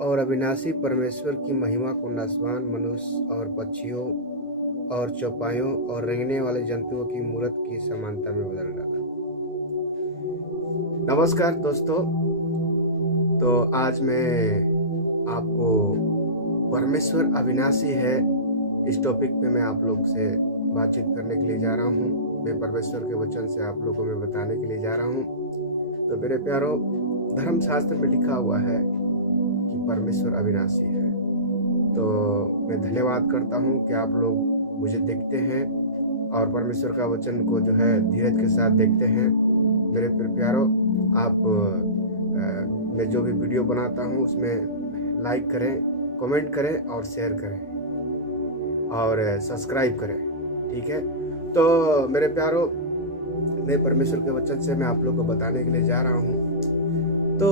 और अविनाशी परमेश्वर की महिमा को नासवान मनुष्य और पक्षियों और चौपायों और रेंगने वाले जंतुओं की मूर्त की समानता में बदल डाला। नमस्कार दोस्तों, तो आज मैं आपको परमेश्वर अविनाशी है इस टॉपिक पे मैं आप लोग से बातचीत करने के लिए जा रहा हूँ। मैं परमेश्वर के वचन से आप लोगों को मैं बताने के लिए जा रहा हूँ। तो मेरे प्यारों, धर्मशास्त्र में लिखा हुआ है कि परमेश्वर अविनाशी है। तो मैं धन्यवाद करता हूँ कि आप लोग मुझे देखते हैं और परमेश्वर का वचन को जो है धीरज के साथ देखते हैं। मेरे प्यारों, आप मैं जो भी वीडियो बनाता हूँ उसमें लाइक करें, कमेंट करें और शेयर करें और सब्सक्राइब करें, ठीक है। तो मेरे प्यारों, मैं परमेश्वर के वचन से मैं आप लोग को बताने के लिए जा रहा हूँ। तो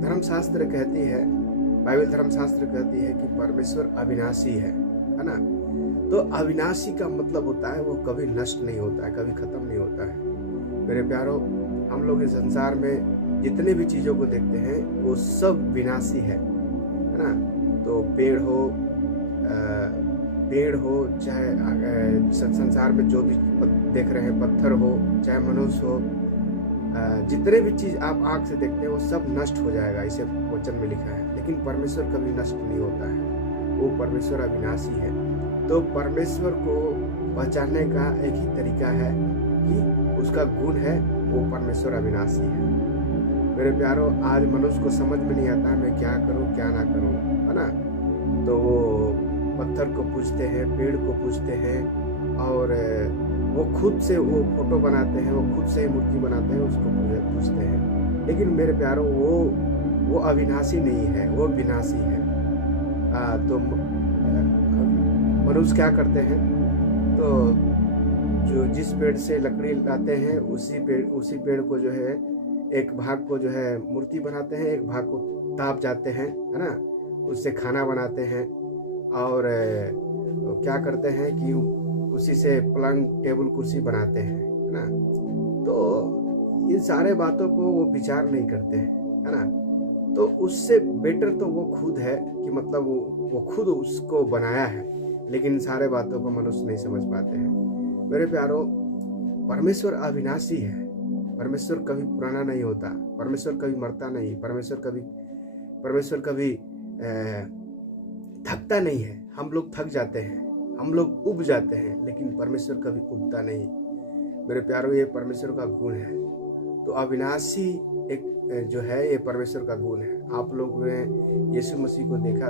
धर्मशास्त्र कहती है, बाइबल धर्मशास्त्र कहती है कि परमेश्वर अविनाशी है ना। तो अविनाशी का मतलब होता है वो कभी नष्ट नहीं होता है, कभी खत्म नहीं होता है। मेरे प्यारों, हम लोग इस संसार में जितने भी चीज़ों को देखते हैं वो सब विनाशी है ना। तो पेड़ हो चाहे संसार में जो भी देख रहे हैं, पत्थर हो चाहे मनुष्य हो, जितने भी चीज आप आंख से देखते हैं वो सब नष्ट हो जाएगा, इसे वचन में लिखा है। लेकिन परमेश्वर कभी नष्ट नहीं होता है, वो परमेश्वर अविनाशी है। तो परमेश्वर को पहचानने का एक ही तरीका है कि उसका गुण है, वो परमेश्वर अविनाशी है। मेरे प्यारों, आज मनुष्य को समझ में नहीं आता है मैं क्या करूं क्या ना करूं, है ना। तो वो पत्थर को पूजते हैं, पेड़ को पूजते हैं और वो खुद से वो फोटो बनाते हैं, वो खुद से ही मूर्ति बनाते हैं, उसको पूजते हैं। लेकिन मेरे प्यारों, वो अविनाशी नहीं है, वो विनाशी है। तो मनुष्य क्या करते हैं, तो जो जिस पेड़ से लकड़ी लाते हैं उसी पेड़ को जो है एक भाग को जो है मूर्ति बनाते हैं, एक भाग को ताप जाते हैं, है ना। उससे खाना बनाते हैं और क्या करते हैं कि उसी से पलंग टेबल कुर्सी बनाते हैं, है ना। तो इन सारे बातों को वो विचार नहीं करते हैं, है ना। तो उससे बेटर तो वो खुद है कि मतलब वो खुद उसको बनाया है। लेकिन इन सारे बातों को मनुष्य नहीं समझ पाते हैं। मेरे प्यारों, परमेश्वर अविनाशी है। परमेश्वर कभी पुराना नहीं होता, परमेश्वर कभी मरता नहीं, परमेश्वर कभी थकता नहीं है। हम लोग थक जाते हैं, हम लोग उब जाते हैं, लेकिन परमेश्वर कभी उबता नहीं। मेरे प्यारों, ये परमेश्वर का गुण है। तो अविनाशी एक जो है ये परमेश्वर का गुण है। आप लोग ने यीशु मसीह को देखा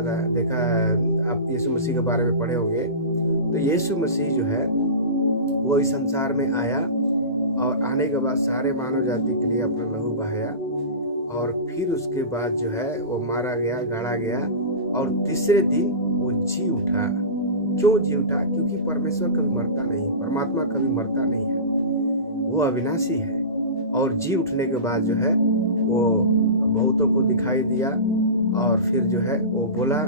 आप यीशु मसीह के बारे में पढ़े होंगे। तो यीशु मसीह जो है वो इस संसार में आया और आने के बाद सारे मानव जाति के लिए अपना लहू बहाया और फिर उसके बाद जो है वो मारा गया, गाड़ा गया और तीसरे दिन वो जी उठा। क्यों जी उठा? क्योंकि परमेश्वर कभी मरता नहीं, परमात्मा कभी मरता नहीं है, वो अविनाशी है। और जी उठने के बाद जो है वो बहुतों को दिखाई दिया और फिर जो है वो बोला,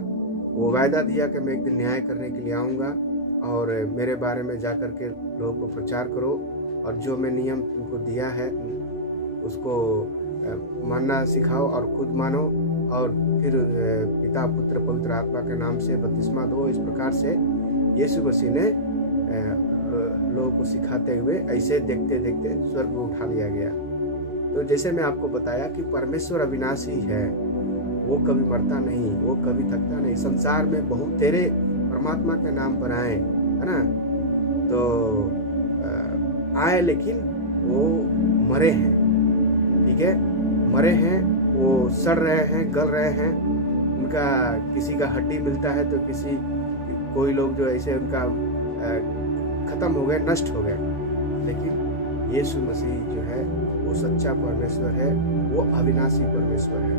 वो वायदा दिया कि मैं एक दिन न्याय करने के लिए आऊँगा और मेरे बारे में जा कर के लोगों को प्रचार करो और जो मैं नियम तुमको दिया है उसको मानना सिखाओ और खुद मानो और फिर पिता पुत्र पवित्र आत्मा के नाम से बपतिस्मा दो। इस प्रकार से यीशु मसीह ने लोगों को सिखाते हुए ऐसे देखते देखते स्वर्ग में उठा लिया गया। तो जैसे मैं आपको बताया कि परमेश्वर अविनाशी है, वो कभी मरता नहीं, वो कभी थकता नहीं। संसार में बहुत तेरे परमात्मा के नाम पर आए, है ना। तो आए लेकिन वो मरे हैं, ठीक है, मरे हैं, वो सड़ रहे हैं, गल रहे हैं। उनका किसी का हड्डी मिलता है तो कोई लोग जो ऐसे उनका खत्म हो गए, नष्ट हो गए। लेकिन यीशु मसीह जो है वो सच्चा परमेश्वर है, वो अविनाशी परमेश्वर है।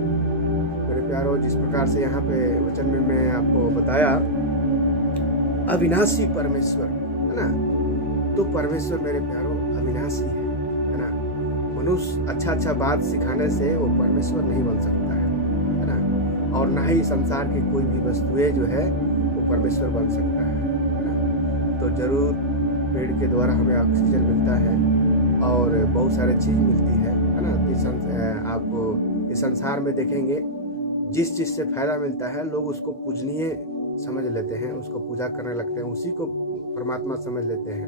मेरे प्यारों, जिस प्रकार से यहाँ पे वचन में मैं आपको बताया अविनाशी परमेश्वर, है ना। तो परमेश्वर मेरे प्यारों अविनाशी है ना। मनुष्य अच्छा बात सिखाने से वो परमेश्वर नहीं बन सकता है ना। और ना ही संसार की कोई भी वस्तुएं जो है वो परमेश्वर बन सकता है ना। तो जरूर पेड़ के द्वारा हमें ऑक्सीजन मिलता है और बहुत सारे चीज़ मिलती है ना। आप इस संसार में देखेंगे जिस चीज़ से फायदा मिलता है लोग उसको पूजनीय समझ लेते हैं, उसको पूजा करने लगते हैं, उसी को परमात्मा समझ लेते हैं।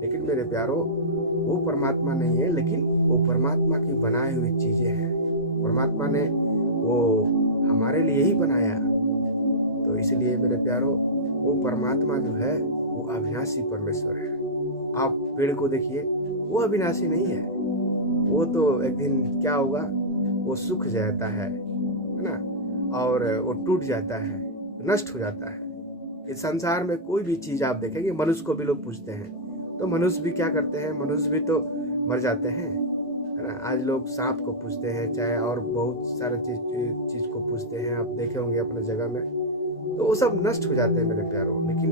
लेकिन मेरे प्यारो, वो परमात्मा नहीं है, लेकिन वो परमात्मा की बनाई हुई चीज़ें हैं। परमात्मा ने वो हमारे लिए ही बनाया। तो इसलिए मेरे प्यारो, वो परमात्मा जो है वो अविनाशी परमेश्वर है। आप पेड़ को देखिए, वो अविनाशी नहीं है। वो तो एक दिन क्या होगा, वो सूख जाता है ना, और वो टूट जाता है, नष्ट हो जाता है। इस संसार में कोई भी चीज़ आप देखेंगे, मनुष्य को भी लोग पूछते हैं, तो मनुष्य भी क्या करते हैं, मनुष्य भी तो मर जाते हैं, है ना। आज लोग सांप को पूछते हैं, चाहे और बहुत सारे चीज़ को पूछते हैं, आप देखे होंगे अपने जगह में, तो वो सब नष्ट हो जाते हैं मेरे प्यारों। लेकिन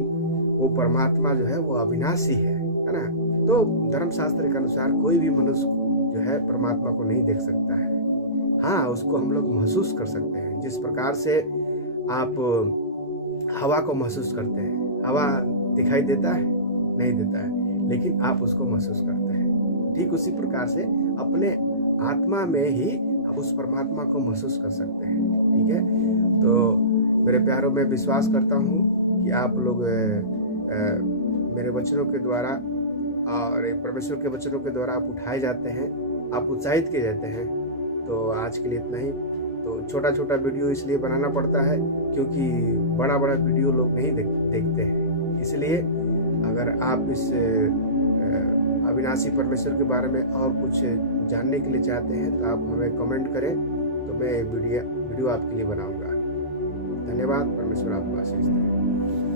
वो परमात्मा जो है वो अविनाशी है ना। तो धर्मशास्त्र के अनुसार कोई भी मनुष्य जो है परमात्मा को नहीं देख सकता है। हाँ, उसको हम लोग महसूस कर सकते हैं। जिस प्रकार से आप हवा को महसूस करते हैं, हवा दिखाई देता है, नहीं देता है, लेकिन आप उसको महसूस करते हैं। ठीक उसी प्रकार से अपने आत्मा में ही आप उस परमात्मा को महसूस कर सकते हैं। ठीक है, तो मेरे प्यारों, मैं विश्वास करता हूँ कि आप लोग मेरे वचनों के द्वारा और परमेश्वर के वचनों के द्वारा आप उठाए जाते हैं, आप उत्साहित किए जाते हैं। तो आज के लिए इतना ही। तो छोटा छोटा वीडियो इसलिए बनाना पड़ता है क्योंकि बड़ा बड़ा वीडियो लोग नहीं देखते हैं। इसलिए अगर आप इस अविनाशी परमेश्वर के बारे में और कुछ जानने के लिए चाहते हैं तो आप हमें कमेंट करें, तो मैं वीडियो आपके लिए बनाऊंगा। धन्यवाद। परमेश्वर आपको आशीष दे।